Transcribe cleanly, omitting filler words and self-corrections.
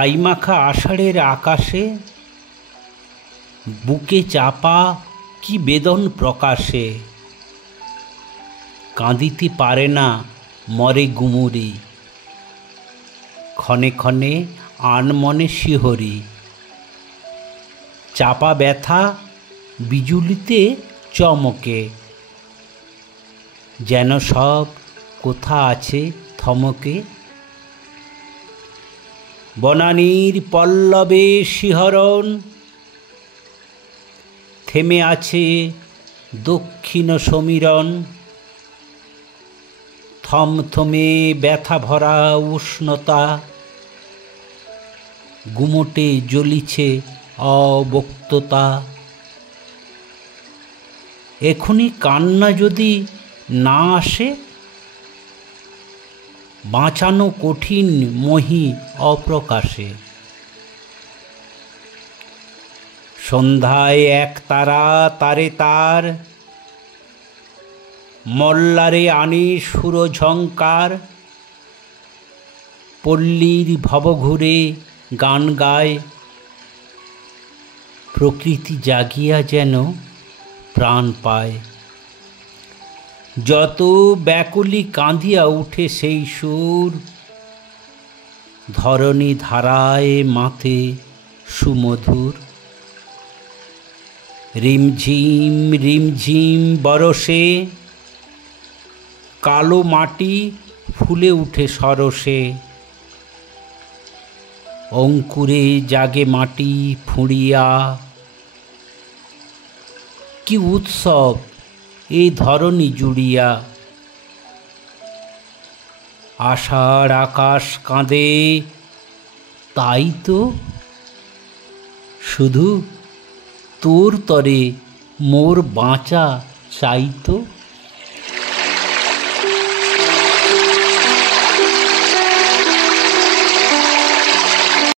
ছাইমাখা আষাঢ়ের আকাশে বুকে চাপা কি বেদন প্রকাশে। কাঁদিতে পারে না মরে গুমুরি, ক্ষণে ক্ষণে আনমনে শিহরি। চাপা ব্যথা বিজুলিতে চমকে, যেন সব কোথা আছে থমকে। বনানীর পল্লবে শিহরণ, থেমে আছে দক্ষিণ সমীরণ। থমথমে ব্যথা ভরা উষ্ণতা, গুমোটে জ্বলিছে অবক্ততা। এখনি কান্না যদি না আসে, বাঁচানো কঠিন মহি অপ্রকাশে। সন্ধ্যায় এক তারা তারে তার, মল্লারে আনে সুরঝঙ্কার। পল্লীর ভবঘুরে গান গায়, প্রকৃতি জাগিয়া যেন প্রাণ পায়। যত ব্যাকুলি কাঁদিয়া উঠে সেই সুর, ধরণী ধারায় মাথে সুমধুর। রিমঝিম রিমঝিম বরষে, কালো মাটি ফুলে উঠে সরসে। অঙ্কুরে জাগে মাটি ফুঁড়িয়া, কি উৎসব এই ধরণী জুড়িয়া। আষাঢ় আকাশ কাঁদে, তাই তো শুধু তোর তরে মোর বাঁচা চাই তো।